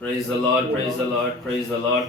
Praise the Lord, praise the Lord, praise the Lord.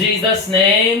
Jesus name.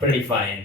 pretty fine.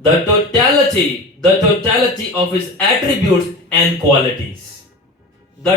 The totality of his attributes and qualities. The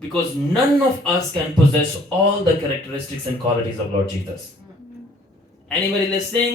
Because none of us can possess all the characteristics and qualities of Lord Jesus. Anybody listening?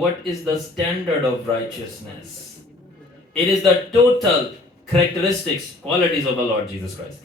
what is the standard of righteousness? It is the total characteristics, qualities of the Lord Jesus Christ.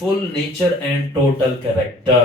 full nature and total character.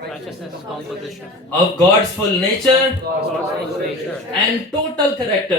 Righteousness is composition. of God's full nature God's full nature. and total character.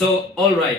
So all right.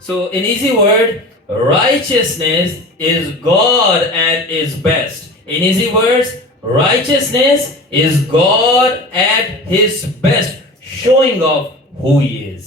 So in easy word, righteousness is God at His best. In easy words, righteousness is God at His best, showing off who He is.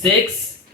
6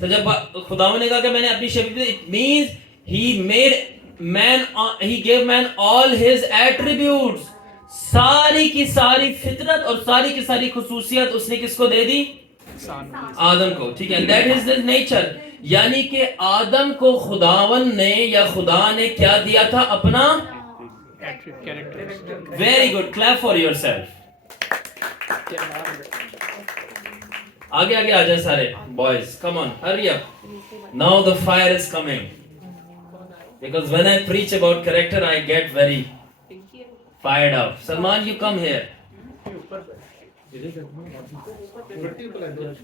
تو جب خداوند نے کہا کہ میں نے اپنی شبیہ it means he made man he gave man all his attributes, ساری کی ساری فطرت اور ساری کی ساری خصوصیت اس نے کس کو دے دی؟ آدم کو. ٹھیک ہے, that is his nature. یعنی کہ آدم کو خداوند نے یا خدا نے کیا دیا تھا؟ اپنا very good, clap for yourself. آگے آگے آ جائیں سارے boys, come on, hurry up. Now the fire is coming. Because when I preach about character, I get very fired up. Salman, you come here.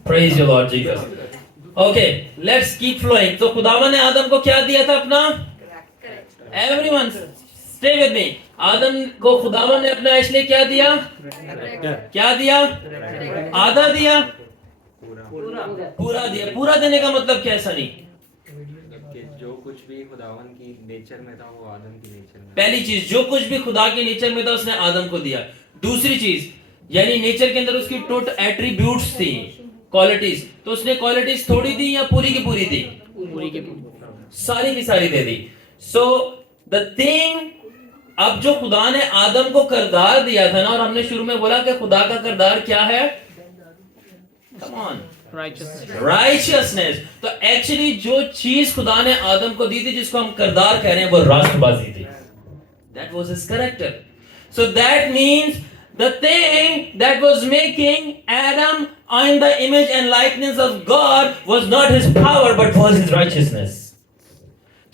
Praise you, Lord Jesus. Okay, let's keep flowing. So خداوند نے آدم کو کیا دیا تھا؟ اپنا everyone stay with me. آدم کو خداوند نے اپنا اس لیے کیا دیا؟ کیا دیا؟ آدھا دیا؟ پورا دیا. پورا دینے کا مطلب کیسا نہیں؟ جو کچھ بھی خداوند کی نیچر میں تھا وہ آدم کی نیچر میں. پہلی چیز, جو کچھ بھی خدا کی نیچر میں تھا اس نے آدم کو دیا. دوسری چیز, یعنی نیچر کے اندر اس کی ٹوٹل ایٹریبیوٹس تھی, کوالٹیز, تو اس نے کوالٹیز تھوڑی دی یا پوری کی پوری دی؟ ساری کی ساری دے دی. سو دا تھنگ, اب جو خدا نے آدم کو کردار دیا تھا نا, اور ہم نے شروع میں بولا کہ خدا کا کردار کیا ہے؟ Come on. Righteousness. تو ایکچولی جو چیز خدا نے آدم کو دی تھی جس کو ہم کردار کہہ رہے ہیں وہ راست بازی تھی. That was his character. So that means the thing that was making Adam in the image and likeness of God was not his power but was his righteousness.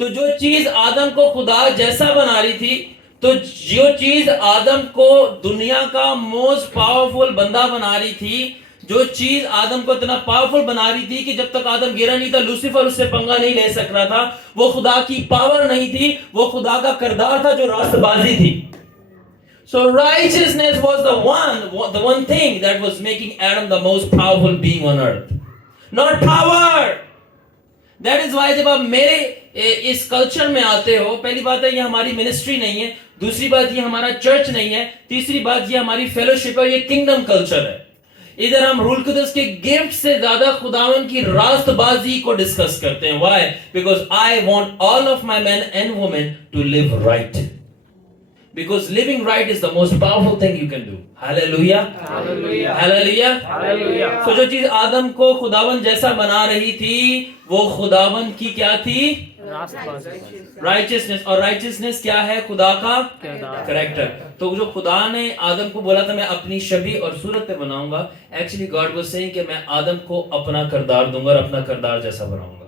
تو جو چیز آدم کو خدا جیسا بنا رہی تھی, تو جو چیز آدم کو دنیا کا موسٹ پاورفل بندہ بنا رہی تھی, جو چیز آدم کو اتنا پاورفل بنا رہی تھی کہ جب تک آدم گرا نہیں تھا لوسیفر اس سے پنگا نہیں لے سک رہا تھا, وہ خدا کی پاور نہیں تھی, وہ خدا کا کردار تھا جو راست بازی تھی. So righteousness was the one thing that was making Adam the most powerful being on earth. Not power. That is why جب آپ میرے اس کلچر میں آتے ہو, پہلی بات ہے یہ ہماری منسٹری نہیں ہے, دوسری بات یہ ہمارا چرچ نہیں ہے, تیسری بات یہ ہماری فیلوشپ ہے, یہ کنگڈم کلچر ہے. ادھر ہم رول قدس کے گفٹ سے زیادہ خداوند کی راست بازی کو ڈسکس کرتے ہیں. Why? Because I want all of my men and women to live right. Because living right is the most powerful thing you can do. Hallelujah. Hallelujah. Hallelujah. Hallelujah. So جو چیز آدم کو خداوند جیسا بنا رہی تھی وہ خداوند کی کیا تھی؟ Righteousness. اور righteousness کیا ہے؟ خدا کا کریکٹر. تو جو خدا نے آدم کو بولا تھا میں اپنی شبیہ اور صورت پہ بناؤں گا, ایکچولی گاڈ واز سیئنگ کہ میں آدم کو اپنا کردار دوں گا اور اپنا کردار جیسا بناؤں گا.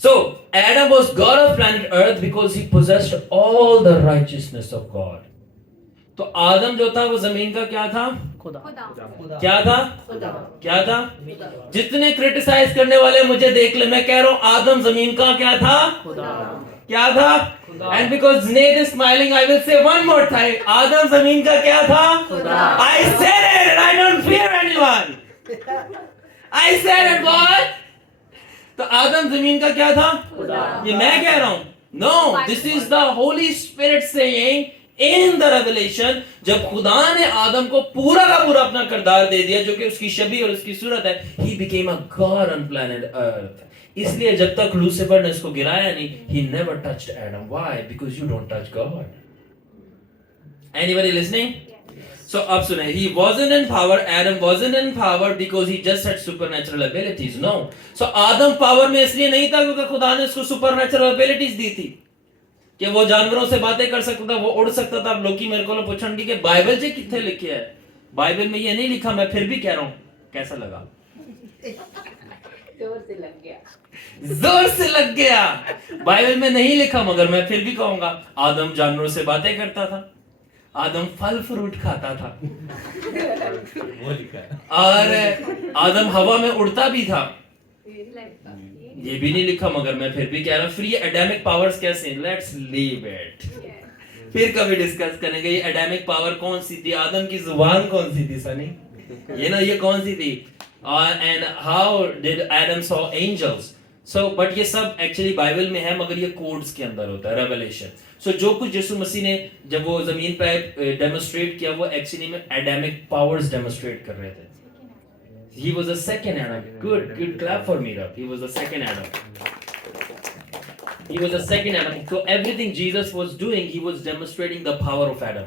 So Adam was God of planet Earth because he possessed all the righteousness of God. تو آدم جو تھا وہ زمین کا کیا تھا؟ کیا تھا؟ کیا تھا؟ جتنے کریٹیسائز کرنے والے مجھے دیکھ لیں, میں کہہ رہا ہوں آدم زمین کا کیا تھا؟ کیا تھا؟ And because Nate is smiling, I will say one more time. آدم زمین کا کیا تھا؟ I said it and I don't fear anyone. I said it, boy. تو آدم زمین کا کیا تھا؟ یہ میں کہہ رہا ہوں. No, this is the Holy Spirit saying in the revelation. جب خدا نے آدم کو پورا کا پورا اپنا کردار دے دیا جو کہ اس کی شبیہ اور اس کی صورت ہے, he became a god on planet Earth. اس لیے جب تک لوسیفر نے اس کو گرایا نہیں, he never touched Adam. Why? Because you don't touch God. Anybody listening? So اب سنیں, he wasn't in power, Adam wasn't in power because he just had supernatural abilities. No. So Adam power میں اس لیے نہیں تھا کیونکہ خدا نے اس کو supernatural abilities دی تھی کہ وہ جانوروں سے باتیں کر سکتا تھا, وہ اڑ سکتا تھا. اب لوکی میرے کو پوچھن کہ بائبل سے کتنے لکھے ہے؟ بائبل میں یہ نہیں لکھا, میں پھر بھی کہہ رہا ہوں. کیسا لگا؟ زور سے لگ گیا. بائبل میں نہیں لکھا مگر میں پھر بھی کہوں گا آدم جانوروں سے باتیں کرتا تھا, آدم پھل فروٹ کھاتا تھا, اور آدم ہوا میں اڑتا بھی تھا. یہ بھی نہیں لکھا مگر میں پھر بھی کہہ رہا ہوں. پھر یہ ایڈامک پاورز کیسے ہیں؟ Let's leave it. پھر کبھی ڈسکس کریں گے یہ ایڈامک پاور کون سی تھی, آدم کی زبان کون سی تھی سنی, یہ نا یہ کون سی تھی, and how did Adam so angels. So but یہ سب ایکچولی بائبل میں ہے مگر یہ کوڈز کے اندر ہوتا ہے, ریویلیشن. سو جو کچھ یسوع مسیح نے جب وہ زمین پہ ڈیمونسٹریٹ کیا وہ ایکچولی میں ایڈامک پاورز ڈیمونسٹریٹ کر رہے تھے. He was the second Adam. Good clap for me, Rab. He was the second Adam. He was the second Adam. So everything Jesus was doing, he was demonstrating the power of Adam.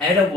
Adam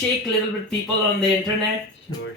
shake little bit people on the internet. Sure.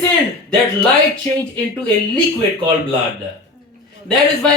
sinned, that light changed into a liquid called blood. That is why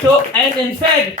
So, and in fact,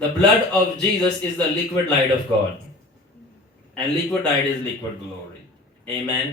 The blood of Jesus is the liquid light of God, and liquid light is liquid glory. Amen.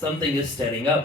Something is stirring up.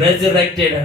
resurrected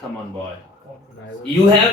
Come on boy. You have,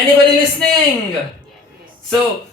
Anybody listening? So,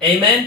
Amen.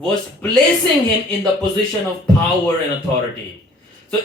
was placing him in the position of power and authority. So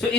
So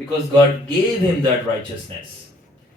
Because God gave him that righteousness.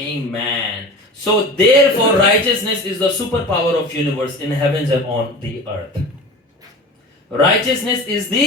Amen. So therefore righteousness is the superpower of universe in heavens and on the earth. Righteousness is the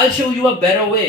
I'll show you a better way.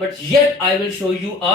but yet I will show you a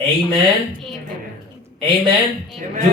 Amen. Amen. You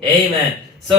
Amen. So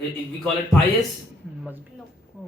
we call it pious, Must be.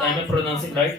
am I pronouncing right?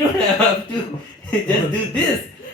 don't have to just do this।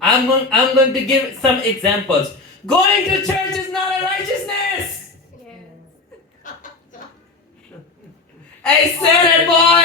I'm going to give some examples. Going to church is not a righteousness. I said it, boy.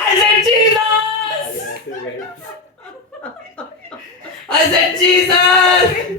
I said Jesus!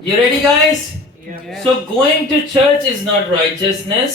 You ready, guys? So going to church is not righteousness.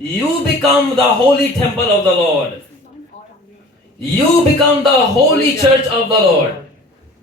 You become the holy temple of the Lord. You become the holy church of the Lord.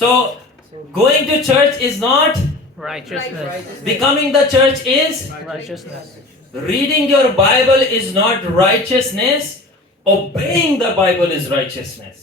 So going to church is not, righteousness becoming the church is, righteousness reading your Bible is not righteousness, obeying the Bible is righteousness.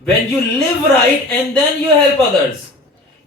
When you live right and then you help others,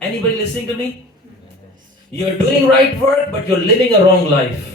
Anybody listening to me? You're doing right work but you're living a wrong life.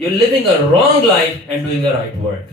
You're living a wrong life and doing a right work.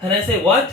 And I say what?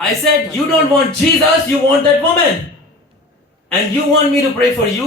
I said you don't want Jesus, you want that woman. And you want me to pray for you?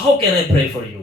How can I pray for you?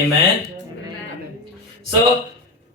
Amen. So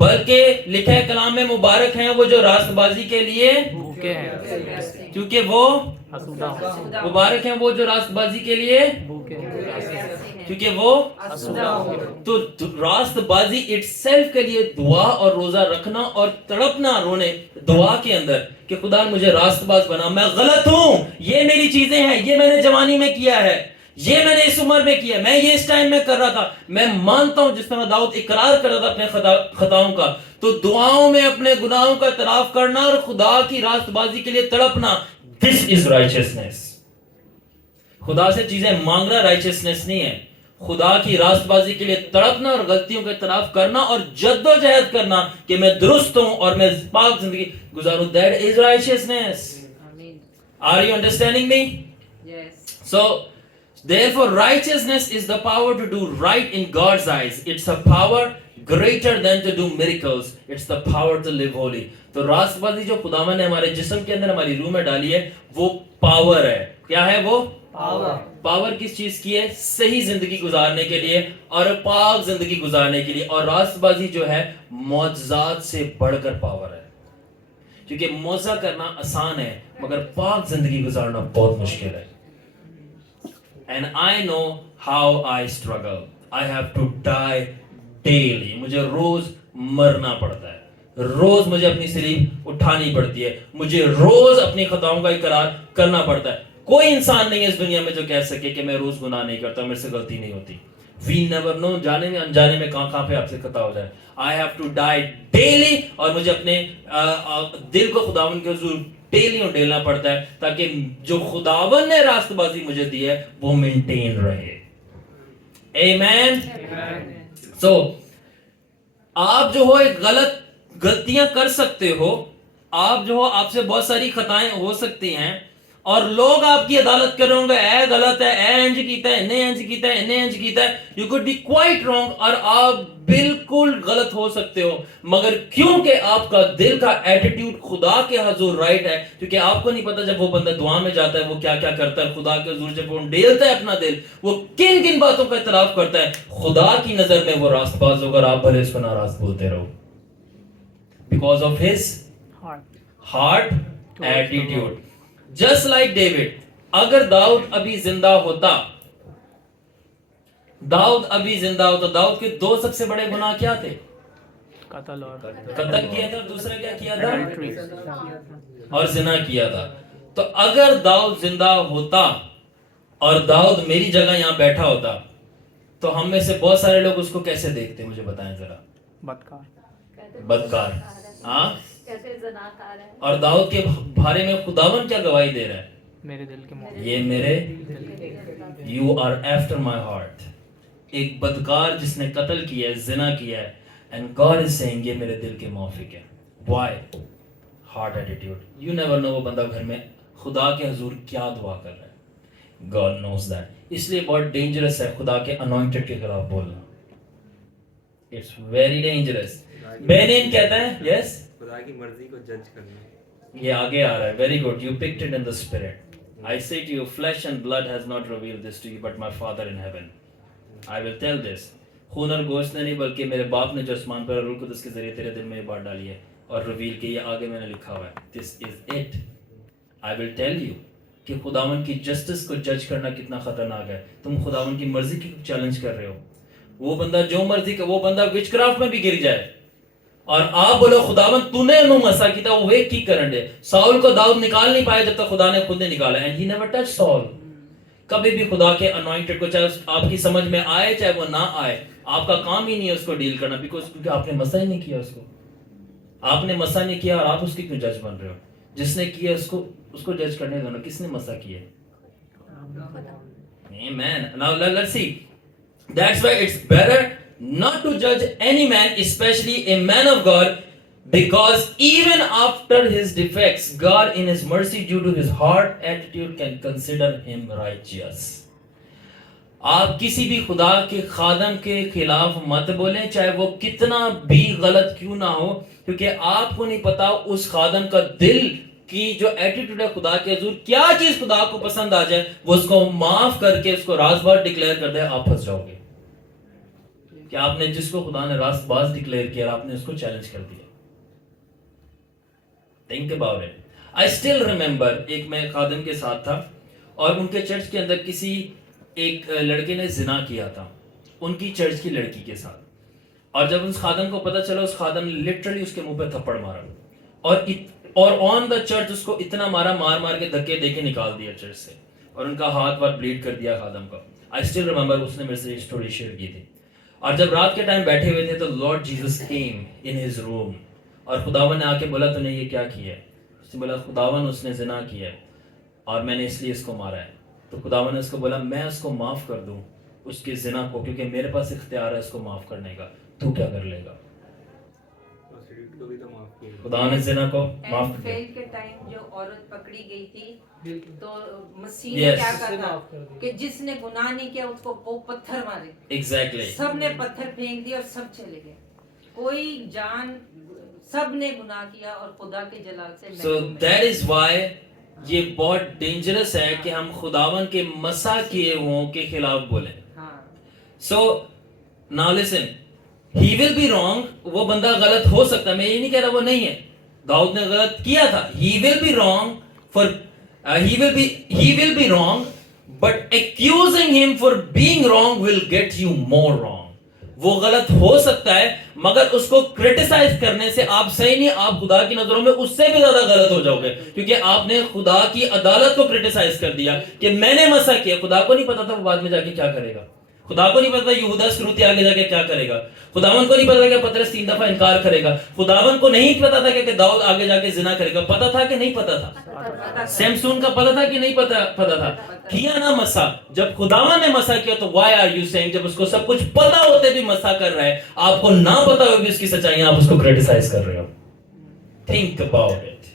بلکہ لکھا ہے کلام میں مبارک ہیں وہ جو راست بازی کے لیے بھوکے ہیں کیونکہ وہ حسودہ ہوں مبارک ہیں وہ جو راست بازی کے لیے بھوکے ہیں کیونکہ وہ حسودہ ہوں تو راست بازی اٹ سیلف کے لیے دعا اور روزہ رکھنا اور تڑپنا رونے دعا کے اندر کہ خدا مجھے راست باز بنا, میں غلط ہوں, یہ میری چیزیں ہیں, یہ میں نے جوانی میں کیا ہے, یہ میں نے اس عمر میں کیا, میں یہ اس ٹائم میں کر رہا تھا, میں مانتا ہوں جس طرح داؤد اقرار کر رہا تھا اپنے خطاؤں کا, تو دعاؤں میں اپنے گناہوں کا اعتراف کرنا اور خدا کی راست بازی کے لیے تڑپنا, دس از رائچسنس. خدا سے چیزیں مانگنا رائچسنس نہیں ہے, خدا کی راست بازی کے لیے تڑپنا اور غلطیوں کا اعتراف کرنا اور جد و جہد کرنا کہ میں درست ہوں اور میں پاک زندگی گزاروں, that is righteousness. Are you understanding me? Yes. So therefore righteousness is the power to do right in God's eyes. It's a power greater than to do miracles. It's the power to live holy. تو راست بازی جو خداوند نے ہمارے جسم کے اندر ہماری روح میں ڈالی ہے وہ پاور ہے. کیا ہے وہ پاور؟ کس چیز کی ہے؟ صحیح زندگی گزارنے کے لیے اور پاک زندگی گزارنے کے لیے. اور راست بازی جو ہے معجزات سے بڑھ کر پاور ہے, کیونکہ معجزہ کرنا آسان ہے مگر پاک زندگی گزارنا بہت مشکل ہے. And I know how I struggle. I have to die daily. مجھے روز مرنا پڑتا ہے, روز مجھے اپنی سلیب اٹھانی پڑتی ہے, مجھے روز اپنی خطاؤں کا اقرار کرنا پڑتا ہے. کوئی انسان نہیں ہے اس دنیا میں جو کہہ سکے کہ میں روز گناہ نہیں کرتا, میرے سے غلطی نہیں ہوتی. We never know, جانے میں انجانے میں کہاں پہ آپ سے خطا ہو جائے. I have to die daily, اور مجھے اپنے دل کو خداوند کے حضور ڈیلی ڈیلنا پڑتا ہے تاکہ جو خداوند نے راست بازی مجھے دی ہے وہ مینٹین رہے. Amen. So آپ جو ہو ایک غلطیاں کر سکتے ہو, آپ جو ہو آپ سے بہت ساری خطائیں ہو سکتی ہیں اور لوگ آپ کی عدالت کر رہے ہوں گے, اے غلط ہے, اے انج کیتا ہے, انہیں انج کیتا ہے, انہیں انج کیتا ہے. You could be quite wrong, اور آپ بالکل غلط ہو سکتے ہو, مگر کیونکہ آپ کا دل کا ایٹیٹیوڈ خدا کے حضور رائٹ ہے, کیونکہ آپ کو نہیں پتا جب وہ بندہ دعا میں جاتا ہے وہ کیا کیا کرتا ہے. خدا کے حضور جب وہ ڈیلتا ہے اپنا دل, وہ کن کن باتوں کا اعتراف کرتا ہے, خدا کی نظر میں وہ راست باز ہوگا. آپ بھلے اس کو ناراض بولتے رہو, because of his heart attitude. Just like David, اگر داؤد ابھی زندہ ہوتا, داؤد کے دو سب سے بڑے گناہ کیا تھے؟ قتل کیا تھا, دوسرا کیا کیا تھا؟ اور زنا کیا تھا. تو اگر داؤد زندہ ہوتا اور داؤد میری جگہ یہاں بیٹھا ہوتا تو ہم میں سے بہت سارے لوگ اس کو کیسے دیکھتے, مجھے بتائیں ذرا. بدکار. ہاں, اور داؤد کے بارے میں خداوند کیا گواہی دے رہا ہے؟ میرے دل کے موافق, یہ میرے you are after my heart. ایک بدکار جس نے قتل کیا ہے, زنا کیا ہے, and God is saying یہ میرے دل کے موافق ہے. Why? Heart attitude. You never know وہ بندہ گھر میں خدا کے حضور کیا دعا کر رہا ہے. God knows that. اس لیے بہت ڈینجرس ہے خدا کے anointed کے خلاف بولنا. It's very dangerous. بینین کہتا ہے, yes, خدا کی مرضی کو جج کرنا. یہ آگے آ رہا ہے. Very good. You picked it in the spirit. I say to you, flesh and blood has not revealed this to you, but my Father in heaven. I will tell this. خون اور گوشت نے نہیں بلکہ میرے باپ نے جو آسمان پر روح القدس کے ذریعے تیرے دل میں یہ بات ڈالی ہے اور ریویل کی. یہ آگے میں نے لکھا ہوا ہے. This is it. I will tell you کہ خداوند کی جسٹس کو جج کرنا کتنا خطرناک ہے. تم خداوند کی مرضی کی چیلنج کر رہے ہو. وہ بندہ جو مرضی کا, وہ بندہ وچ کرافٹ میں بھی گر جائے اور آپ بولو خداوند تو نے انہوں مسا کی تھا, وہ ایک کی کرن دے. ساؤل کو داؤد نکال نہیں پایا جب تک خدا نے خود نے نکالا. And he never touched Saul. کبھی بھی خدا کے انوائنٹڈ کو, چاہے آپ کی سمجھ میں آئے چاہے وہ نہ آئے, آپ کا کام ہی نہیں ہے اس کو ڈیل کرنا, کیونکہ آپ نے مسا ہی نہیں کیا اس کو. آپ نے مسا نہیں کیا اور آپ اس کی کیوں جج بن رہے ہو؟ جس نے کیا اس کو جج کرنے دو نا. کس نے مسا کیا؟ Amen. Now let's see. That's why it's better not to judge any man, especially a man of God, because even after his defects, God in his mercy due to his heart attitude can consider him righteous. آپ کسی بھی خدا کے خادم کے خلاف مت بولیں, چاہے وہ کتنا بھی غلط کیوں نہ ہو, کیونکہ آپ کو نہیں پتا اس خادم کا دل کی جو ایٹیٹیوڈ ہے خدا کے حضور, کیا چیز خدا کو پسند آ جائے وہ اس کو معاف کر کے اس کو راز بار ڈکلیئر کر دے, آپ پھنس جاؤ گے. کہ آپ نے جس کو خدا نے راست باز ڈکلیئر کیا آپ نے اس کو چیلنج کر دیا. Think about it. I still remember ایک میں خادم کے ساتھ تھا اور ان کے چرچ کے اندر کسی ایک لڑکے نے زنا کیا تھا ان کی چرچ کی لڑکی کے ساتھ, اور جب اس خادم کو پتا چلا اس خادم نے لٹرلی اس کے منہ پہ تھپڑ مارا اور آن دا چرچ اس کو اتنا مارا, مار کے دھکے دے کے نکال دیا چرچ سے, اور ان کا ہاتھ وار بلیڈ کر دیا خادم کا. آئی اسٹل ریمبر اس نے میرے سے اسٹوری شیئر کی تھی. اور جب رات کے ٹائم بیٹھے ہوئے تھے تو lord Jesus came in his room, اور خداون نے آ کے بولا تو نے یہ کیا کیا ہے؟ اس نے بولا خداون اس نے زنا کیا ہے اور میں نے اس لیے اس کو مارا ہے. تو خداون نے اس کو بولا میں اس کو معاف کر دوں اس کے زنا کو, کیونکہ میرے پاس اختیار ہے اس کو معاف کرنے کا, تو کیا کر لے گا؟ خدا نے زنا کو معاف کر دیا. فیل کے ٹائم جو عورت پکڑی گئی تھی تو مسیح Yes. نے کیا کہا تھا کہ جس نے گناہ نہیں کیا اس کو وہ پتھر مارے. Exactly. سب نے پتھر پھینک دیا اور سب چلے گئے, کوئی جان, سب نے گناہ کیا اور خدا کے جلال سے So that is why یہ بہت ڈینجرس ہے کہ ہم خداون کے مسا کیے ہوں کے خلاف بولیں. So now listen, he will be wrong. وہ بندہ غلط ہو سکتا ہے, میں یہ نہیں کہہ رہا وہ نہیں ہے, داؤد نے غلط کیا تھا. He will be wrong for he will be wrong, but accusing him for being wrong will get you more wrong. وہ غلط ہو سکتا ہے مگر اس کو کرٹیسائز کرنے سے آپ صحیح نہیں, آپ خدا کی نظروں میں اس سے بھی زیادہ غلط ہو جاؤ گے, کیونکہ آپ نے خدا کی عدالت کو کرٹیسائز کر دیا کہ میں نے مسا کیا. خدا کو نہیں پتا تھا وہ بعد میں جا کے کیا کرے گا, خدا کو نہیں پتا یہودا اسکروتی آگے جا کے کیا کرے گا, خداون کو نہیں پتا کہ پترس 3 دفعہ انکار کرے گا, خداون کو نہیں پتا تھا کہ داؤد آگے جا کے زنا کرے گا. پتا تھا کہ نہیں پتا تھا؟ سیمسون کا پتا تھا کہ نہیں پتا تھا؟ کیا نا مسا. جب خداون نے مسا کیا تو why are you saying, جب اس کو سب کچھ پتا ہوتے بھی مسا کر رہا ہے, آپ کو نہ پتا ہو بھی اس کی سچائیاں, آپ اس کو کرٹیسائز کر رہے ہو. Think about it.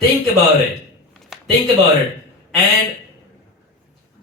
Think about it. Think about it. And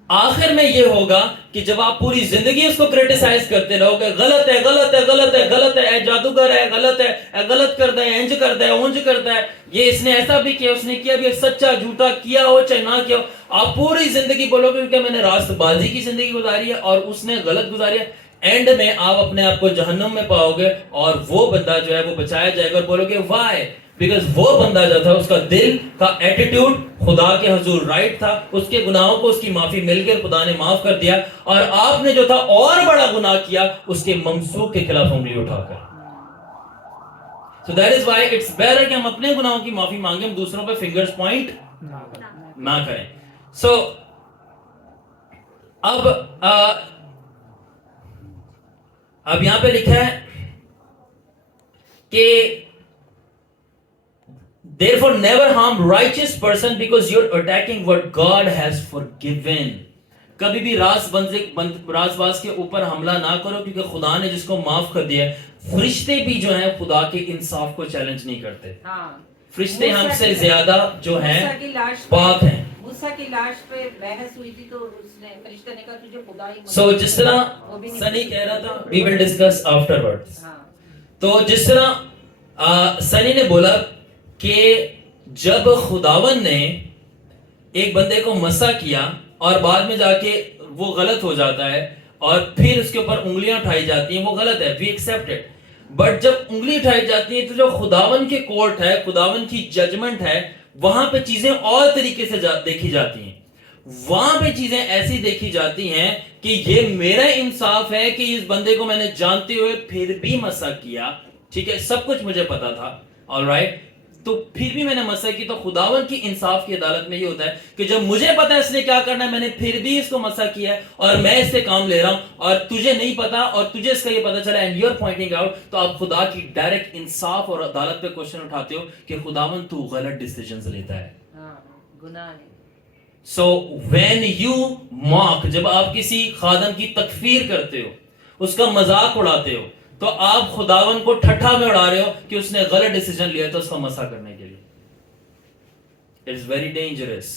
آخر میں یہ ہوگا کہ جب آپ پوری زندگی اس کو کرٹیسائز کرتے رہو کہ غلط ہے غلط ہے غلط ہے غلط ہے, اے جادوگر ہے غلط ہے, اے غلط کرتا ہے, انج کرتا ہے اونج کرتا ہے, یہ اس نے ایسا بھی کیا اس نے کیا بھی, سچا جھوٹا کیا ہو چاہے نہ کیا ہو, آپ پوری زندگی بولو گے کہ میں نے راست بازی کی زندگی گزاری ہے اور اس نے غلط گزاری ہے. اینڈ میں آپ اپنے آپ کو جہنم میں پاؤ گے اور وہ بندہ جو ہے وہ بچایا جائے گا, اور بولو گے وائی, بیکاز وہ بندہ جو تھا اس کا دل کا ایٹیٹیوڈ خدا کے حضور رائٹ تھا, اس کے گناہوں کو اس کی معافی مل گئی, خدا نے معاف کر دیا, اور آپ نے جو تھا اور بڑا گناہ کیا اس کے ممسوک کے خلاف انگلی اٹھا کر. So that is why it's better کہ ہم اپنے گناہوں کی معافی مانگیں, ہم دوسروں پہ فنگرز پوائنٹ نہ کریں. So اب یہاں پہ لکھا ہے کہ therefore never harm righteous person because you're attacking what God has forgiven. کبھی بھی راز باز کے اوپر حملہ نہ کرو, کیونکہ خدا نے جس کو معاف کر دیا ہے. فرشتے بھی جو ہیں خدا کے انصاف کو چیلنج نہیں کرتے, فرشتے ہم سے زیادہ جو ہیں پاک ہیں. موسیٰ کی لاش پہ بحث ہوئی تھی تو اس نے فرشتہ نے کہا تجھے خدا ہی سو جس طرح سنی کہہ رہا تھا we will discuss afterwards. تو جس طرح سنی نے بولا کہ جب خداون نے ایک بندے کو مسا کیا اور بعد میں جا کے وہ غلط ہو جاتا ہے اور پھر اس کے اوپر انگلیاں اٹھائی جاتی ہیں, وہ غلط ہے, we accept it. بٹ جب انگلی اٹھائی جاتی ہے تو جو خداون کے کورٹ ہے, خداون کی ججمنٹ ہے, وہاں پہ چیزیں اور طریقے سے دیکھی جاتی ہیں. وہاں پہ چیزیں ایسی دیکھی جاتی ہیں کہ یہ میرا انصاف ہے کہ اس بندے کو میں نے جانتے ہوئے پھر بھی مسا کیا, ٹھیک ہے, سب کچھ مجھے پتا تھا, alright, تو پھر بھی میں نے مسا کی. تو خداون کی انصاف کی عدالت میں یہ ہوتا ہے کہ جب مجھے پتا ہے اس نے کیا کرنا ہے, میں نے پھر بھی اس کو مسا کیا ہے اور میں اس سے کام لے رہا ہوں, اور تجھے نہیں پتا اور تجھے اس کا یہ پتا چلا and you are pointing out, تو آپ خدا کی ڈائریکٹ انصاف اور عدالت پہ کوشچن اٹھاتے ہو کہ خداون تو غلط ڈیسیژنز لیتا ہے. گناہ ہے. So when you mock, جب آپ کسی خادم کی تکفیر کرتے ہو, اس کا مذاق اڑاتے ہو, تو آپ خداون کو ٹھٹھا میں اڑا رہے ہو کہ اس نے غلط ڈیسیژن لیا تھا اس کا مسا کرنے کے لیے. It's very dangerous.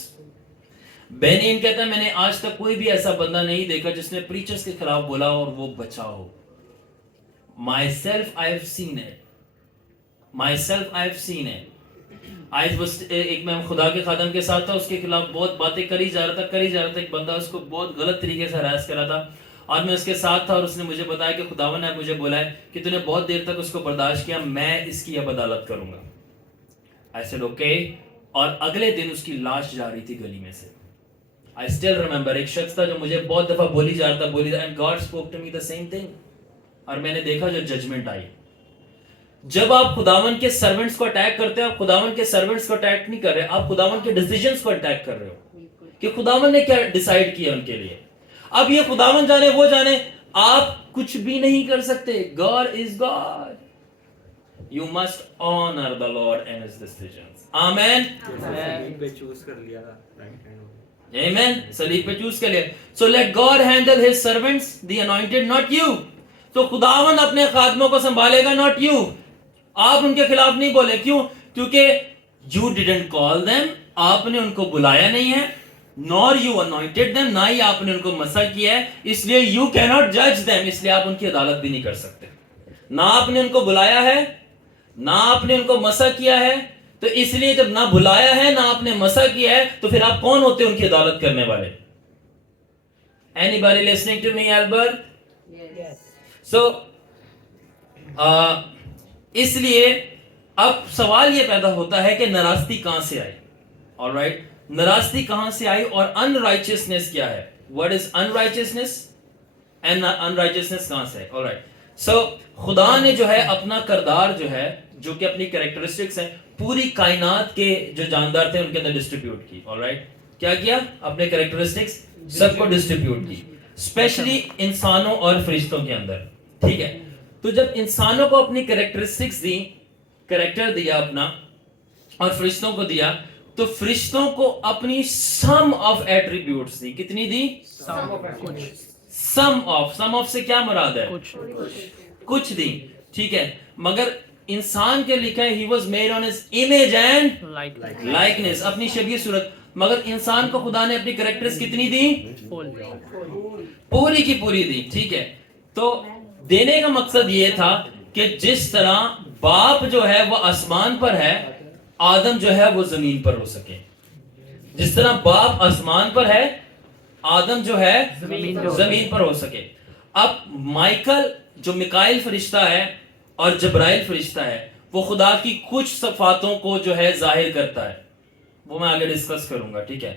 بینین کہتا ہے میں نے آج تک کوئی بھی ایسا بندہ نہیں دیکھا جس نے پریچرز کے خلاف بولا اور وہ بچا ہو. Myself I have seen it. Myself I have seen it. ایک میں خدا کے خادم کے ساتھ تھا, اس کے خلاف بہت باتیں کری جا رہا تھا, ایک بندہ اس کو بہت غلط طریقے سے ہراس کر رہا تھا, اور میں اس کے ساتھ تھا اور اس نے مجھے بتایا کہ خداوند نے مجھے بولا ہے کہ تو نے بہت دیر تک اس کو برداشت کیا, میں اس کی اب عدالت کروں گا. I said okay. اور اگلے دن اس کی لاش جا رہی تھی گلی میں سے. I still remember, ایک شخص تھا جو مجھے بہت دفعہ بولی جا رہا تھا, and God spoke to me the same thing. اور میں نے دیکھا جو ججمنٹ آئی. جب آپ خداوند کے سرونٹس کو اٹیک کرتے ہیں, آپ خداوند کے سرونٹس کو اٹیک نہیں کر رہے, آپ خداوند کے ڈیسیجنز کو اٹیک کر رہے ہو کہ خداوند نے کیا ڈیسائیڈ کیا ان کے لیے. اب یہ خداوند جانے وہ جانے, آپ کچھ بھی نہیں کر سکتے. God is God. You must honor the Lord and his decisions. Amen. صلیب پہ چوز کر لیا تھا, رائٹ ہینڈ. Amen. صلیب پہ چوز کر لیا. So let God handle his servants, the anointed, not you. تو خداوند اپنے خادموں کو سنبھالے گا, not you. آپ ان کے خلاف نہیں بولے. کیوں؟ کیونکہ you didn't call them, آپ نے ان کو بلایا نہیں ہے. nor you anointed them, نہ ہی آپ نے ان کو مسح کیا ہے, اس لیے you cannot judge them, اس لیے آپ ان کی عدالت بھی نہیں کر سکتے. نہ آپ نے ان کو بلایا ہے, نہ آپ نے ان کو مسح کیا ہے, تو اس لیے جب نہ بلایا ہے نہ آپ نے مسح کیا ہے, تو پھر آپ کون ہوتے ان کی عدالت کرنے والے؟ Anybody listening to me, Albert? Yes. So اس لیے اب سوال یہ پیدا ہوتا ہے کہ ناراستی کہاں سے آئی. Alright, ناراستی کہاں سے آئی اور unrighteousness کیا ہے؟ What is unrighteousness and unrighteousness کہاں سے ہے؟ Alright, so خدا نے جو ہے اپنا کردار جو ہے, جو کہ اپنی کریکٹرسٹکس ہیں, پوری کائنات کے جو جاندار تھے ان کے اندر ڈسٹریبیوٹ کی. Alright, کیا کیا؟ اپنے کریکٹرسٹکس سب کو ڈسٹریبیوٹ کی, اسپیشلی انسانوں اور فرشتوں کے اندر. ٹھیک ہے, تو جب انسانوں کو اپنی کریکٹرسٹکس دی, کریکٹر دیا اپنا, اور فرشتوں کو دیا, تو فرشتوں کو اپنی سم آف ایٹریبیوٹس دی. کتنی دی؟ سم آف سے کیا مراد ہے؟ کچھ دی. ٹھیک ہے, مگر انسان کے لکھا ہے he was made on his image and likeness, اپنی شبیہ صورت. مگر انسان کو خدا نے اپنی کریکٹرز کتنی دی؟ پوری کی پوری دی. ٹھیک ہے, تو دینے کا مقصد یہ تھا کہ جس طرح باپ جو ہے وہ آسمان پر ہے, آدم جو ہے وہ زمین پر ہو سکے. جس طرح باپ آسمان پر ہے, آدم جو ہے زمین پر ہو سکے. اب مائیکل جو میکائیل فرشتہ ہے اور جبرائیل فرشتہ ہے, وہ خدا کی کچھ صفاتوں کو جو ہے ظاہر کرتا ہے, وہ میں آگے ڈسکس کروں گا. ٹھیک ہے,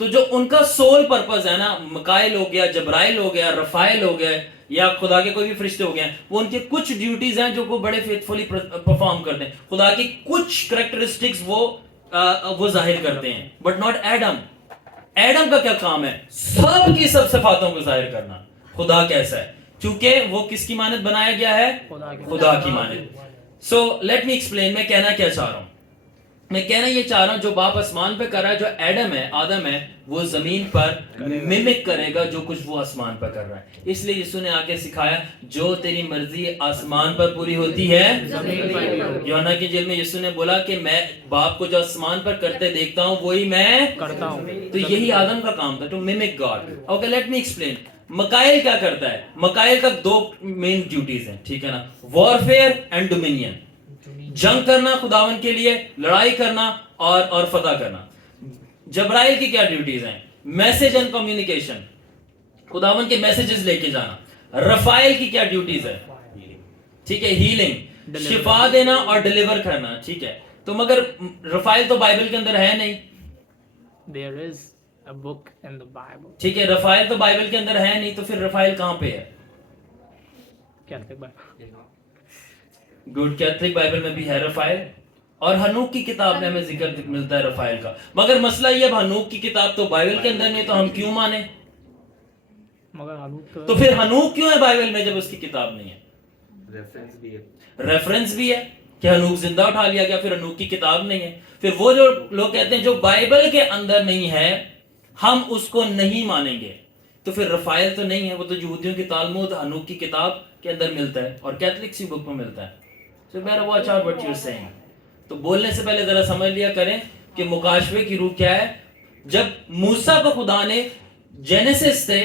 تو جو ان کا سول پرپز ہے نا, میکائیل ہو گیا, جبرائیل ہو گیا, رفائیل ہو گیا, یا خدا کے کوئی بھی فرشتے ہو گئے ہیں, وہ ان کے کچھ ڈیوٹیز ہیں جو وہ بڑے فیتھفلی پرفارم کرتے ہیں. خدا کی کچھ کریکٹرسٹکس وہ ظاہر کرتے ہیں, بٹ ناٹ ایڈم. ایڈم کا کیا کام ہے؟ سب کی سب صفاتوں کو ظاہر کرنا. خدا کیسا ہے؟ کیونکہ وہ کس کی مانند بنایا گیا ہے؟ خدا کی مانند. سو لیٹ می ایکسپلین, میں کہنا کیا چاہ رہا ہوں. میں کہنا یہ چاہ رہا ہوں جو باپ آسمان پہ کر رہا ہے, جو ایڈم ہے, آدم ہے, وہ زمین پر ممک کرے گا جو کچھ وہ آسمان پر کر رہا ہے. اس لیے یسوع نے آگے سکھایا, جو تیری مرضی آسمان پر پوری ہوتی ہے یوحنا کی انجیل میں یسوع نے بولا کہ میں باپ کو جو آسمان پر کرتے دیکھتا ہوں وہی میں کرتا ہوں. تو یہی آدم کا کام تھا, to mock God. Okay, let me explain. مکائل کیا کرتا ہے؟ مکائل کا دو مین ڈیوٹیز ہیں. ٹھیک ہے نا, وارفیئر اینڈ ڈومینین. جنگ کرنا خداوند کے لیے, لڑائی کرنا اور فتح کرنا. جبرائیل کی کیا ڈیوٹیز ہیں؟ میسج اینڈ کمیونیکیشن, خداوند کے میسیجز لے کے جانا. رفائیل کی کیا ڈیوٹیز ہے؟ ٹھیک ہے, ہیلنگ, شفا دینا اور ڈیلیور کرنا. ٹھیک ہے, تو مگر رفائیل تو بائبل کے اندر ہے نہیں. There is a book in the Bible. ٹھیک ہے, رفائیل تو بائبل کے اندر ہے نہیں, تو پھر رفائیل کہاں پہ ہے؟ Catholic Bible. Good, Catholic Bible میں بھی ہے رفائیل, اور ہنوک کی کتاب میں ہمیں ذکر ملتا ہے رفائیل کا. مگر مسئلہ یہ, اب ہنوک کی کتاب تو بائبل کے اندر نہیں, تو ہم کیوں مانیں؟ مگر ہنوک تو پھر ہنوک کیوں ہے بائبل میں جب اس کی کتاب نہیں ہے؟ ریفرنس بھی ہے کہ ہنوک زندہ اٹھا لیا گیا, پھر ہنوک کی کتاب نہیں ہے. پھر وہ جو لوگ کہتے ہیں جو بائبل کے اندر نہیں ہے ہم اس کو نہیں مانیں گے, تو پھر رفائیل تو نہیں ہے, وہ تو یہودیوں کی تالمود ہنوک کی کتاب کے اندر ملتا ہے اور کیتھولک سی بک میں ملتا ہے. So better watch out what you're saying. تو بولنے سے پہلے ذرا سمجھ لیا کریں کہ مکاشفے کی روح کیا ہے. جب موسیٰ کو خدا نے جینیسس سے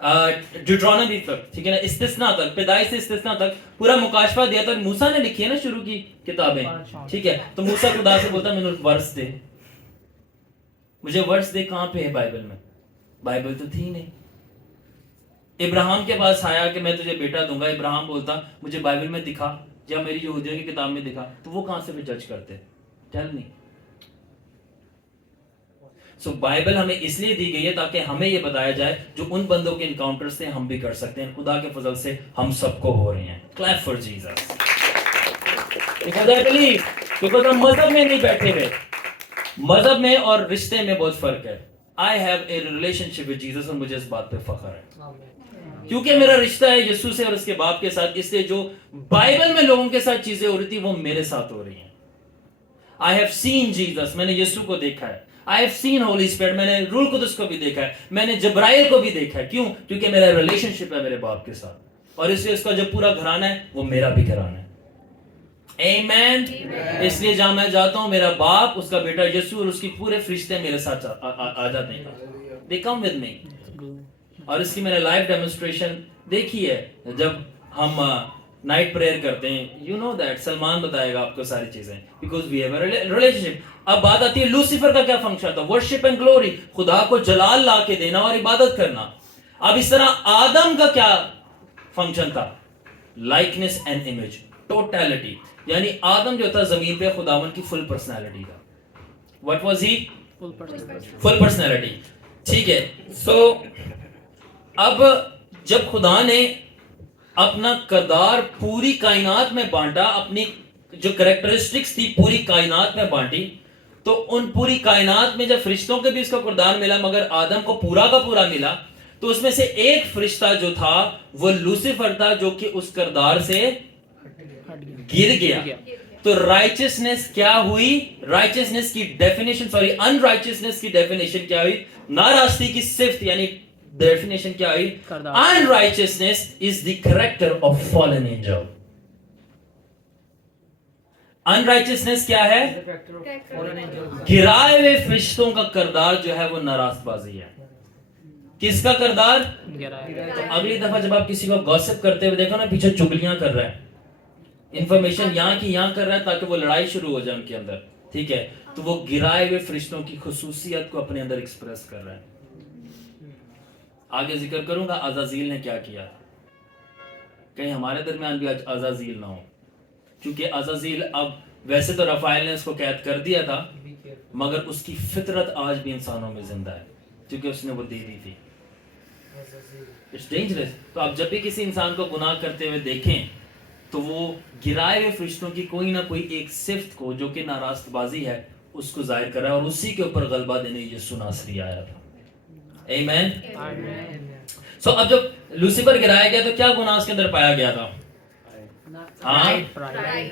ڈیوٹرانومی تک, ٹھیک ہے نا, استثناء تک, پیدائش سے استثناء تک پورا مکاشفہ دیا, تو موسیٰ نے لکھی ہے نا شروع کی کتابیں. ٹھیک ہے, تو موسیٰ خدا سے بولتا مجھے ورس دے, مجھے ورس دے. کہاں پہ ہے بائبل میں؟ بائبل تو تھی نہیں. ابراہیم کے پاس آیا کہ میں تجھے بیٹا دوں گا, ابراہیم بولتا مجھے بائبل میں دکھا یا میری یہودیوں کی کتاب میں دکھا, تو وہ کہاں سے جج کرتے؟ Tell me. سو بائبل ہمیں اس لیے دی گئی ہے تاکہ ہمیں یہ بتایا جائے جو ان بندوں کے انکاؤنٹر سے ہم بھی کر سکتے ہیں, خدا کے فضل سے ہم سب کو ہو رہے ہیں. Clap for Jesus. Because I believe, because ہم مذہب میں نہیں بیٹھے ہوئے, مذہب میں اور رشتے میں بہت فرق ہے. I have a relationship with Jesus اور مجھے اس بات پہ فخر ہے کیونکہ میرا رشتہ ہے یسوع سے اور اس کے باپ کے ساتھ, اس لیے جو بائبل میں لوگوں کے ساتھ چیزیں ہو رہی تھی وہ میرے ساتھ ہو رہی ہیں. I have seen Jesus, میں نے یسوع کو دیکھا ہے. I have seen Holy Spirit, میں نے روح القدس کو بھی دیکھا ہے, میں نے جبرائیل کو بھی دیکھا ہے. کیوں؟ کیونکہ میرا ریلیشن شپ ہے میرے باپ کے ساتھ, اور اس لیے اس کا جو پورا گھرانہ ہے وہ میرا بھی گھرانہ ہے. Amen. اس لیے جہاں میں جاتا ہوں میرا باپ, اس کا بیٹا یسوع اور اس کی پورے فرشتے میرے ساتھ آ جاتے ہیں. They come with me. اور اس کی میں نے لائف ڈیمونسٹریشن دیکھی ہے جب ہم نائٹ پریئر کرتے ہیں. یو نو دیٹ, سلمان بتائے گا آپ کو ساری چیزیں, because we have a relationship. اب بات آتی ہے لوسیفر کا کیا فنکشن تھا؟ ورشپ اینڈ گلوری, خدا کو جلال لا کے دینا اور عبادت کرنا. اب اس طرح آدم کا کیا فنکشن تھا؟ Likeness and image, totality. یعنی آدم جو تھا زمین پہ خداون کی فل پرسنالٹی تھا. What was he? Full personality. ٹھیک ہے. سو اب جب خدا نے اپنا کردار پوری کائنات میں بانٹا, اپنی جو کریکٹرسٹکس تھی پوری کائنات میں بانٹی, تو ان پوری کائنات میں جب فرشتوں کے بھی اس کا کردار ملا مگر آدم کو پورا کا پورا ملا, تو اس میں سے ایک فرشتہ جو تھا وہ لوسیفر تھا جو کہ اس کردار سے گر گیا. تو رائچسنس کیا ہوئی؟ رائچسنس کی ڈیفینیشن, سوری ان رائچسنس کی ڈیفینیشن کیا ہوئی؟ ناراستی کی صفت یعنی ڈیفینیشن کیا ہوئی؟ Unrighteousness is the character of fallen angel. Unrighteousness کیا ہے؟ گرائے ہوئے فرشتوں کا کردار جو ہے وہ ناراست بازی ہے. کس کا کردار؟ تو اگلی دفعہ جب آپ کسی کو گوسپ کرتے ہوئے دیکھو نا, پیچھے چگلیاں کر رہا ہے, انفارمیشن یہاں کی یہاں کر رہا ہے تاکہ وہ لڑائی شروع ہو جائے ان کے اندر, ٹھیک ہے, تو وہ گرائے ہوئے فرشتوں کی خصوصیت کو اپنے اندر ایکسپریس کر رہا ہے. آگے ذکر کروں گا عزازیل نے کیا کیا. کہیں ہمارے درمیان بھی آج عزازیل نہ ہو, کیونکہ عزازیل اب ویسے تو رفائیل نے اس کو قید کر دیا تھا مگر اس کی فطرت آج بھی انسانوں میں زندہ ہے کیونکہ اس نے وہ دے دی تھی. It's dangerous. تو آپ جب بھی کسی انسان کو گناہ کرتے ہوئے دیکھیں تو وہ گرائے ہوئے فرشتوں کی کوئی نہ کوئی ایک صفت کو جو کہ ناراست بازی ہے اس کو ظاہر کرا ہے, اور اسی کے اوپر غلبہ دینے یسوع ناصری آیا تھا. آمین. سو اب جب لوسیفر گرایا گیا تو کیا گناہ اس کے اندر پایا گیا تھا؟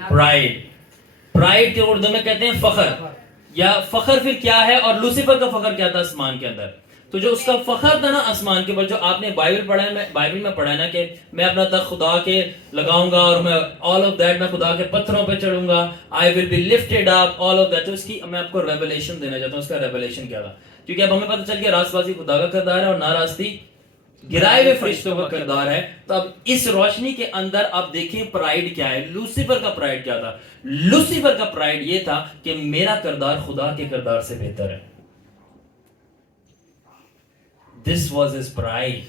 پرائڈ. پرائڈ کے اردو میں کہتے ہیں فخر, یا فخر پھر کیا ہے, اور لوسیفر کا فخر کیا تھا آسمان کے اندر؟ تو جو اس کا فخر تھا نا آسمان کے اوپر, جو آپ نے بائبل میں پڑھا ہے نا کہ میں اپنا تخت خدا کے لگاؤں گا اور میں all of that میں خدا کے پتھروں پہ چڑھوں گا, I will be lifted up, all of that. تو اس کی میں آپ کو ریویلیشن دینا چاہتا ہوں, اس کا ریویلیشن کیا تھا, کیونکہ اب ہمیں پتہ چل گیا راست بازی خدا کا کردار ہے اور ناراستی گرائے ہوئے فرشتوں کا کردار ہے. تو اب اس روشنی کے اندر آپ دیکھیں پرائڈ کیا ہے. لوسیفر کا پرائڈ کیا تھا؟ لوسیفر کا پرائڈ یہ تھا کہ میرا کردار خدا کے کردار سے بہتر ہے. This was his pride.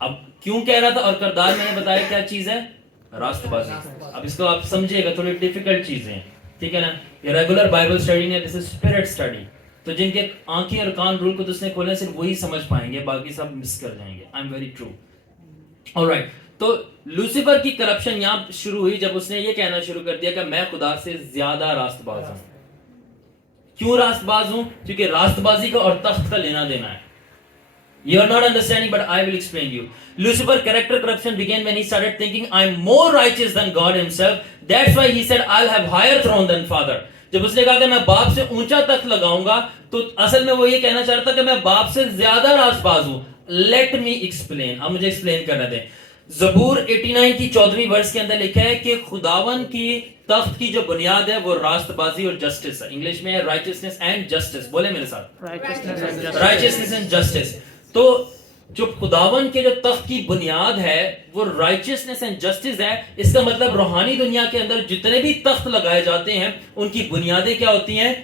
اب کیوں کہہ رہا تھا؟ اور کردار میں نے بتایا کیا چیز ہے؟ راست بازی. اب اس کو آپ سمجھے گا, تھوڑی ڈیفیکلٹ چیزیں, ٹھیک ہے نا. یہ ریگولر بائبل اسٹڈی نہیں ہے, دس از اسپرٹ اسٹڈی. تو جن کے آنکھیں اور کان روح القدس نے کھولے صرف وہی سمجھ پائیں گے, باقی سب مس کر جائیں گے. I am very true. All right. تو لوسیفر کی کرپشن یہاں شروع ہوئی جب اس نے یہ کہنا شروع کر دیا کہ میں خدا سے زیادہ راست باز ہوں. کیوں راست باز ہوں؟ کیونکہ راست بازی کا اور تخت کا لینا دینا ہے. You are not understanding, but I will explain you. Lucifer character corruption began when he started thinking, I'm more righteous than God himself. That's why he said, I'll have higher throne than Father. جب اس نے کہا کہ میں باپ سے اونچا تخت لگاؤں گا, تو اصل میں وہ یہ کہنا چاہ رہا تھا کہ میں باپ سے زیادہ راست باز ہوں. Let me explain. اب مجھے explain کرنا دیں. زبور 89 کی 14ویں ورس کے اندر لکھا ہے کہ خداون کی تخت کی جو بنیاد ہے وہ راست بازی اور جسٹس ہے. انگلش میں ہے righteousness and justice. بولے میرے ساتھ, righteousness and justice. تو جو خداون کے جو تخت کی بنیاد ہے وہ رائچسنس اینڈ جسٹس ہے. اس کا مطلب روحانی دنیا کے اندر جتنے بھی تخت لگائے جاتے ہیں ان کی بنیادیں کیا ہوتی ہیں؟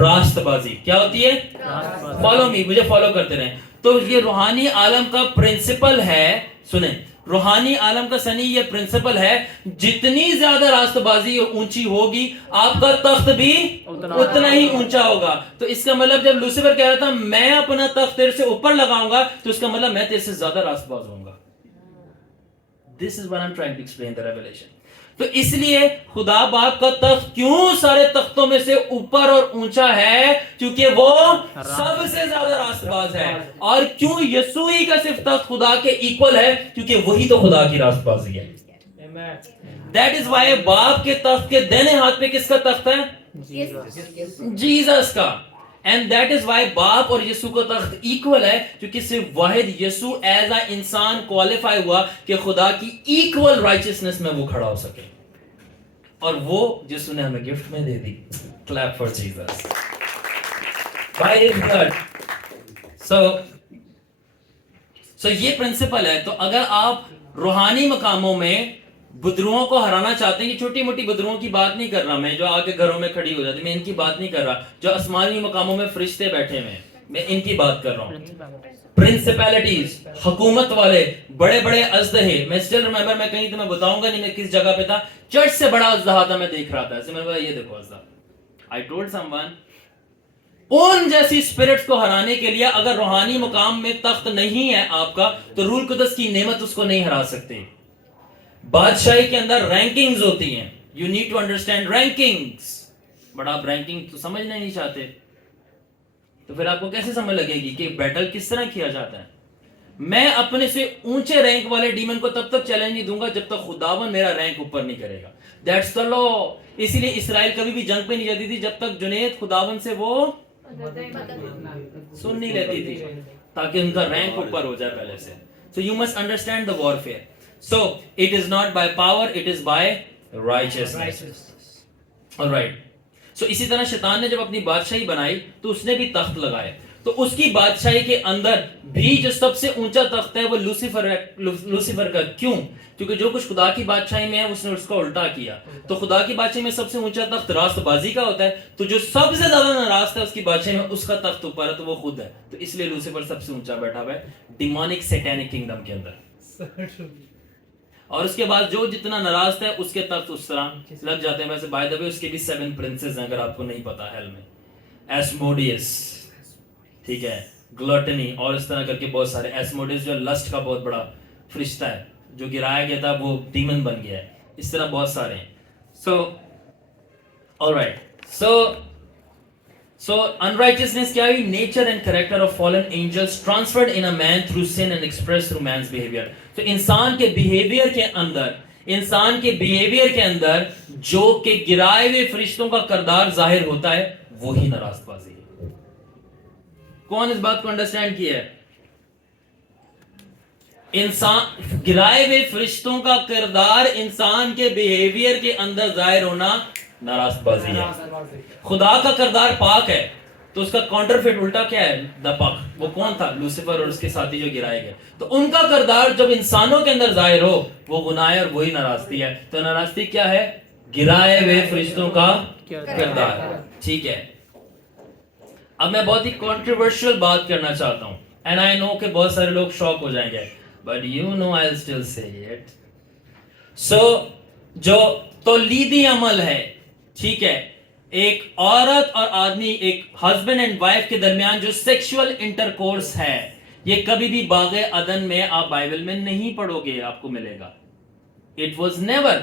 راست بازی. کیا ہوتی ہے؟ فالو می, مجھے فالو کرتے رہیں. تو یہ روحانی عالم کا پرنسپل ہے. سنیں, روحانی عالم کا سنی یہ پرنسپل ہے, جتنی زیادہ راست بازی اونچی ہوگی آپ کا تخت بھی اتنا ہی اونچا ہوگا. تو اس کا مطلب جب لوسیفر کہہ رہا تھا میں اپنا تخت تیرے سے اوپر لگاؤں گا, تو اس کا مطلب میں تیرے سے زیادہ راست باز ہوں گا. This is what I'm trying to explain the revelation. تو اس لیے خدا باپ کا تخت کیوں سارے تختوں میں سے اوپر اور اونچا ہے, کیونکہ وہ سب سے زیادہ راست باز ہے. اور کیوں یسوع ہی کا صرف تخت خدا کے ایکول ہے, کیونکہ وہی تو خدا کی راست بازی ہے. That is why باپ کے تخت کے دائیں ہاتھ پہ کس کا تخت ہے؟ جیزس کا. And that is why باپ اور یسوع کا تخت ایکول ہے, کیونکہ صرف واحد یسوع ایز اے انسان کوالیفائی ہوا کہ خدا کی ایکول رائچسنس میں وہ کھڑا ہو سکے, اور وہ یسوع نے ہمیں گفٹ میں دے دی. Clap for Jesus. By his blood. So یہ پرنسپل ہے. تو اگر آپ روحانی مقاموں میں بدروؤں کو ہرانا چاہتے ہیں, یہ چھوٹی موٹی بدروؤں کی بات نہیں کر رہا میں جو آگے گھروں میں کھڑی ہو جاتی, میں ان کی بات نہیں کر رہا. جو آسمانی مقاموں میں فرشتے بیٹھے ہوئے ہیں, میں ان کی بات کر رہا ہوں. پرنسپیلٹیز, حکومت والے, بڑے بڑے اژدہے. میں اسٹل ریمبر, میں کہیں تمہیں بتاؤں گا نہیں میں کس جگہ پہ تھا, چرچ سے بڑا اژدہا تھا, میں دیکھ رہا تھا. ایسے میں نے کہا یہ دیکھو اژدہا. I told someone, ان جیسی اسپرٹس کو ہرانے کے لیے اگر روحانی مقام میں تخت نہیں ہے آپ کا, تو روح القدس کی نعمت اس کو نہیں ہرا سکتے. بادشاہی کے اندر رینکنگز ہوتی ہیں. You need to understand rankings. But آپ رینکنگ تو سمجھنا نہیں چاہتے, تو پھر آپ کو کیسے سمجھ لگے گی کہ بیٹل کس طرح کیا جاتا ہے. میں اپنے سے اونچے رینک والے ڈیمن کو تب تک چیلنج نہیں دوں گا جب تک خداوند میرا رینک اوپر نہیں کرے گا. That's the law. اسی لیے اسرائیل کبھی بھی جنگ پہ نہیں جاتی تھی جب تک جنید خداوند سے وہ سن نہیں لیتی تھی, تاکہ ان کا رینک اوپر ہو جائے پہلے سے. So you must understand the warfare. So it is not by power, it is by righteousness. All right. So اسی طرح شیطان نے جب اپنی بادشاہی بنائی تو اس نے بھی تخت لگائے. تو اس کی بادشاہی کے اندر بھی جو سب سے اونچا تخت ہے وہ لوسیفر کا. کیوں؟ کیونکہ جو کچھ خدا کی بادشاہی میں ہے اس نے اس کو الٹا کیا. تو خدا کی بادشاہی میں سب سے اونچا تخت راست بازی کا ہوتا ہے, تو جو سب سے زیادہ ناراض ہے اس کی بادشاہی میں اس کا تخت اوپر ہے, تو وہ خود ہے. تو اس لیے لوسیفر سب سے اونچا بیٹھا ہوا ہے ڈیمونک سیٹینک کنگڈم کے اندر. اور اس کے بعد جو جتنا ناراض ہے اس کے تخت اس طرح لگ جاتے ہیں. ویسے بائی دا وے اس کے بھی 7 پرنسز ہیں, اگر آپ کو نہیں پتا ہیل میں. ایسموڈیس, ٹھیک ہے, گلوٹنی, اور اس طرح کر کے بہت سارے. ایسموڈیس جو لسٹ کا بہت بڑا فرشتہ ہے, جو گرایا گیا تھا وہ ڈیمن بن گیا ہے. اس طرح بہت سارے ہیں. So unrighteousness کیا ہے؟ nature and character of fallen angels transferred in a man through sin and expressed through man's behavior. تو انسان کے بیہیویئر کے اندر جو کہ گرائے ہوئے فرشتوں کا کردار ظاہر ہوتا ہے وہی ناراض بازی ہے. کون اس بات کو انڈرسٹینڈ کیا ہے؟ انسان گرائے ہوئے فرشتوں کا کردار انسان کے بیہیویئر کے اندر ظاہر ہونا ناراض بازی ہے. خدا کا کردار پاک ہے, تو اس کا کاؤنٹر فٹ الٹا کیا ہے؟ دا پاک. وہ کون تھا؟ لوسیفر اور اس کے ساتھی جو گرائے گئے. تو ان کا کردار جب انسانوں کے اندر ظاہر ہو وہ گناہ ہے اور وہی ناراضگی ہے. تو ناراضگی کیا ہے؟ گرائے ہوئے فرشتوں کا کردار. ٹھیک ہے, اب میں بہت ہی کنٹروورشل بات کرنا چاہتا ہوں, اینڈ آئی نو کہ بہت سارے لوگ شاک ہو جائیں گے, but you know I will still say it. So جو تولیدی عمل ہے, ٹھیک ہے, ایک عورت اور آدمی, ایک ہسبینڈ اینڈ وائف کے درمیان جو سیکشول انٹرکورس ہے, یہ کبھی بھی باغ عدن میں آپ بائبل میں نہیں پڑھو گے, آپ کو ملے گا. It was never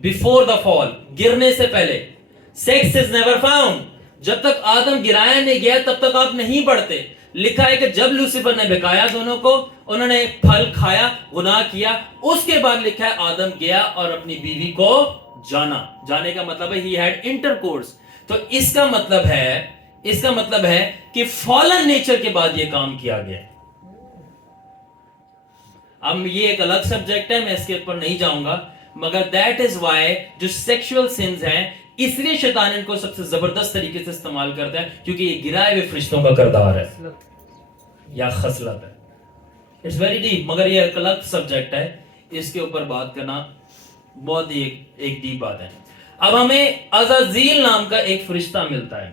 before the fall, گرنے سے پہلے. Sex is never found. جب تک آدم گرایا نہیں گیا تب تک آپ نہیں پڑھتے. لکھا ہے کہ جب لوسیفر نے بہکایا دونوں کو, انہوں نے پھل کھایا, گناہ کیا, اس کے بعد لکھا ہے آدم گیا اور اپنی بیوی کو جانا. جانے کا مطلب ہے he had intercourse. تو اس کا مطلب ہے کہ فالن نیچر کے بعد یہ کام کیا گیا. اب یہ ایک الگ سبجیکٹ ہے, میں اس کے اوپر نہیں جاؤں گا, مگر that is why جو sexual sins ہیں اس لیے شیطان ان کو سب سے زبردست طریقے سے استعمال کرتا ہے, کیونکہ یہ گرائے ہوئے فرشتوں کا کردار ہے یا خصلت ہے. اٹس ویری ڈیپ, مگر یہ ایک الگ سبجیکٹ ہے, اس کے اوپر بات کرنا بہت ہی ایک ڈیپ بات ہے. اب ہمیں عزازیل نام کا ایک فرشتہ ملتا ہے.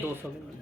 200।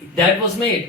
That was made.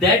That,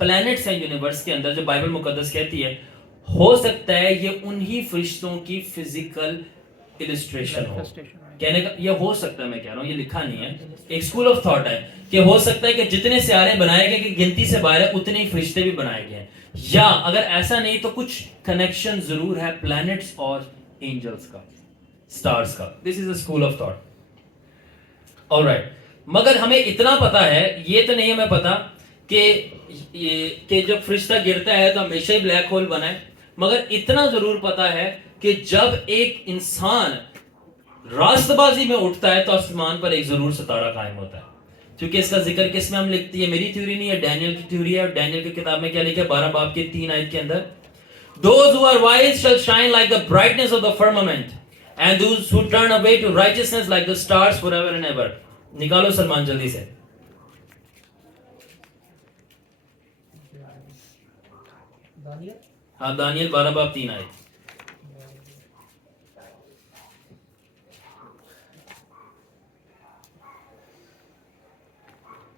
plants ہیں یونیورس کے اندر جو بائبل مقدس کہتی ہے, ہو سکتا ہے یہ انہی فرشتوں کی فزیکل السٹریشن ہو. کہنے کا یہ ہو سکتا ہے, میں کہہ رہا ہوں, یہ لکھا نہیں ہے, ایک اسکول آف تھاٹ ہے کہ ہو سکتا ہے کہ جتنے سیارے بنائے گئے کہ گنتی سے باہر ہے اتنے ہی فرشتے بھی بنائے گئے ہیں, یا اگر ایسا نہیں تو کچھ کنیکشن ضرور ہے پلانٹس اور اینجلس کا, سٹارز کا. This is a school of thought. Alright, مگر ہمیں اتنا پتا ہے, یہ تو نہیں ہمیں پتا کہ جب فرشتہ گرتا ہے تو ہمیشہ ہی بلیک ہول بنا ہے, مگر اتنا ضرور پتا ہے کہ جب ایک انسان راست بازی میں اٹھتا ہے تو آسمان پر ایک ضرور ستارہ قائم ہوتا ہے. کیونکہ اس کا ذکر کس میں ہم لکھتی ہے, میری تھیوری نہیں ہے, ڈینیل کی تھیوری ہے, اور ڈینیل کی کتاب میں کیا لکھا ہے 12 باب کے 3 آیت کے اندر, those who are wise shall shine like the brightness of the firmament and those who turn away to righteousness like the stars forever and ever. نکالو سلمان جلدی سے. ہاں دانیل 12 باب 3 آیت.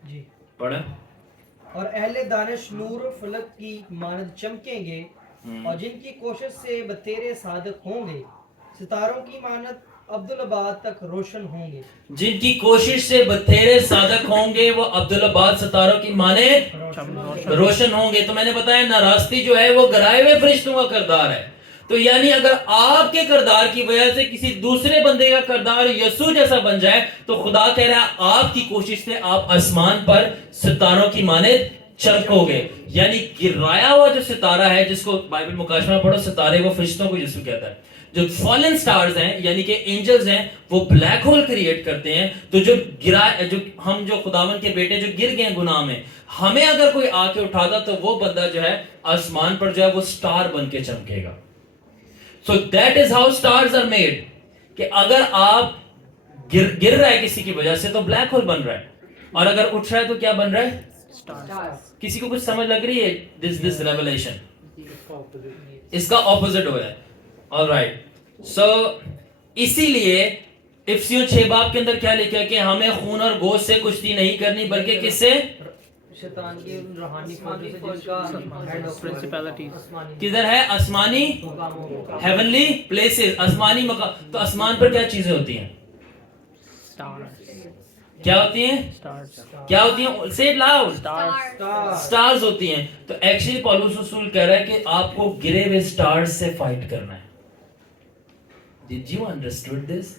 جی پڑھیں. اور اہل دانش نور فلک کی مانند چمکیں گے, اور جن کی کوشش سے بتیرے صادق ہوں گے ستاروں کی مانند عبدالآباد تک روشن ہوں گے. جن کی کوشش سے بتھیرے صادق ہوں گے وہ عبدالآباد ستاروں کی مانند روشن ہوں گے. تو میں نے بتایا ناراستی جو ہے وہ گرائے ہوئے فرشتوں کا کردار ہے. تو یعنی اگر آپ کے کردار کی وجہ سے کسی دوسرے بندے کا کردار یسوع جیسا بن جائے تو خدا کہہ رہا ہے آپ کی کوشش سے آپ آسمان پر ستاروں کی مانند چمکو گے. یعنی گرایا ہوا جو ستارہ ہے, جس کو بائبل مکاشفہ میں پڑھو, ستارے وہ فرشتوں کو یسوع کہتا ہے. جو فالن سٹارز ہیں یعنی کہ اینجلز ہیں وہ بلیک ہول کریٹ کرتے ہیں. تو جو ہم جو خداوند کے بیٹے جو گر گئے ہیں گناہ میں, ہمیں اگر کوئی آ کے اٹھاتا تو وہ بندہ جو ہے آسمان پر جو ہے وہ سٹار بن کے چمکے گا. So that is how stars are made. کہ اگر آپ گر رہا ہے کسی کی وجہ سے تو بلیک ہول بن رہا ہے, اور اگر اٹھ رہا ہے تو کیا بن رہا ہے؟ کسی کو کچھ سمجھ لگ رہی ہے this revelation؟ اس کا اپوزٹ ہو رہا ہے. Alright. So اسی لیے افسیوں 6 باب کے اندر کیا لکھا ہے کہ ہمیں خون اور گوشت سے کشتی نہیں کرنی بلکہ کس سے؟ شیطان کی روحانی فوجوں سے جس کا ہیڈ آف پرنسپلٹیز. کدھر ہے؟ آسمانی ہیونلی پلیسز, آسمانی مقام. تو آسمان پر کیا چیزیں ہوتی ہیں؟ کیا ہوتی ہیں؟ کیا ہوتی ہیں؟ say it loud. سٹارز ہوتی ہیں. تو ایکچولی پالوس رسول کہہ رہا ہے کہ آپ کو گرے ہوئے سٹارز سے فائٹ کرنا ہے. Did you understood this?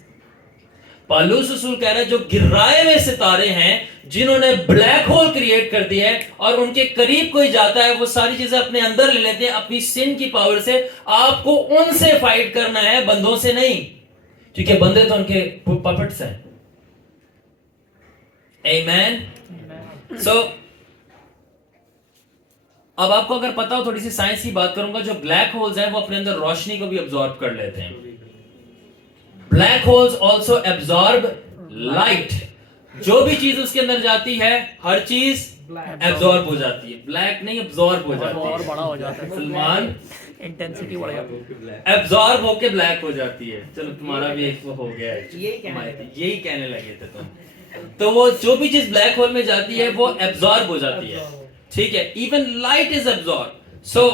پالوس رسول کہہ رہا ہے جو گرائے ہوئے ستارے ہیں جنہوں نے بلیک ہول کریٹ کر دیا ہے اور ان کے قریب کوئی جاتا ہے وہ ساری چیزیں اپنے اندر لے لیتے ہیں اپنی سن کی پاور سے. آپ کو ان سے فائٹ کرنا ہے, بندوں سے نہیں, کیونکہ بندے تو ان کے پپٹس ہیں. Amen. So اب آپ کو اگر پتا ہو, تھوڑی سی سائنس کی بات کروں گا, جو بلیک ہولز ہیں وہ اپنے اندر روشنی کو بھی ابزارب کر لیتے ہیں. Black holes also absorb light. جو بھی چیز اس کے اندر جاتی ہے ہر چیز ابزارب ہو جاتی ہے. بلیک نہیں, ابزارب ہو جاتی ہے. اور بڑا ہو جاتا ہے سلمان, انٹینسٹی بڑھ جاتی ہے, ابزارب ہو کے بلیک ہو جاتی ہے. چلو تمہارا بھی ایک وہ ہو گیا ہے, یہی کہنے لگے تھے تم. تو وہ جو بھی چیز بلیک ہول میں جاتی ہے وہ ابزارب ہو جاتی ہے. ٹھیک ہے, ایون لائٹ از ابزارب. سو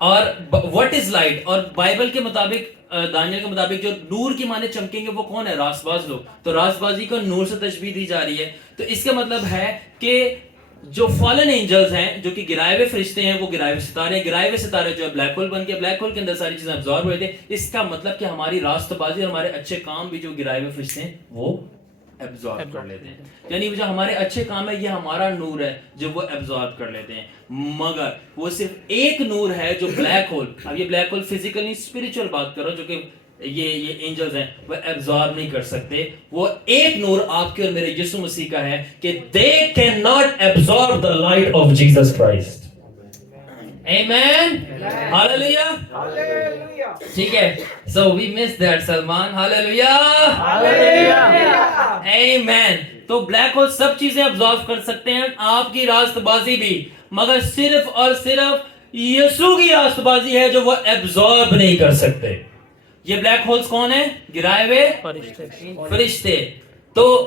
اور واٹ از لائٹ؟ اور بائبل کے مطابق, دانیل کے مطابق جو نور کی مانند چمکیں گے وہ کون ہے؟ راست باز لوگ. تو راست بازی کو نور سے تشبیہ دی جا رہی ہے. تو اس کا مطلب ہے کہ جو فالن اینجلز ہیں, جو کہ گرائے ہوئے فرشتے ہیں, وہ گرائے ہوئے ستارے ہیں. گرائے ہوئے ستارے جو ہے بلیک ہول بن کے, بلیک ہول کے اندر ساری چیزیں ابزارب ہوئے تھے. اس کا مطلب کہ ہماری راست بازی اور ہمارے اچھے کام بھی جو گرائے ہوئے فرشتے ہیں وہ ابزارب کر لیتے ہیں. یعنی جو ہمارے اچھے کام ہے یہ ہمارا نور ہے جو وہ ابزارب کر لیتے ہیں. مگر وہ صرف ایک نور ہے جو بلیک ہول, اب یہ بلیک ہول فزیکل نہیں, اسپرچل بات کرو, جو کہ یہ اینجلز ہیں وہ ابزارب نہیں کر سکتے. وہ ایک نور آپ کے اور میرے یسوع مسیح کا ہے کہ they cannot absorb the light of Jesus Christ. Amen. Hallelujah. Hallelujah. ٹھیک ہے, so we missed that Salman. Hallelujah. Hallelujah. Amen. تو بلیک ہول سب چیزیں ابزارب کر سکتے ہیں, آپ کی راست بازی بھی, مگر صرف اور صرف یسوع کی راست بازی ہے جو وہ ابزارب نہیں کر سکتے. یہ بلیک ہولز کون ہیں؟ گرائے ہوئے فرشتے. تو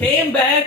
came back,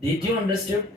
Did you understand?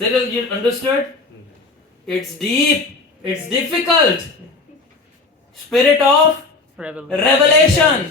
Cyril, you understood? It's deep, it's difficult. Spirit of revelation.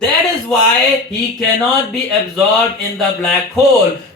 That is why he cannot be absorbed in the black hole.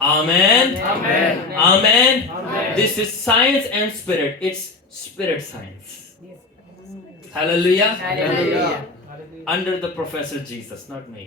Amen. Amen. Amen. Amen. This is science and spirit. It's spirit science. Hallelujah. Hallelujah. Under the Professor Jesus, not me.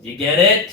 You get it?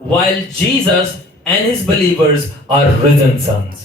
while Jesus and his believers are risen sons.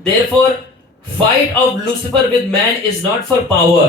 Therefore, fight of Lucifer with man is not for power.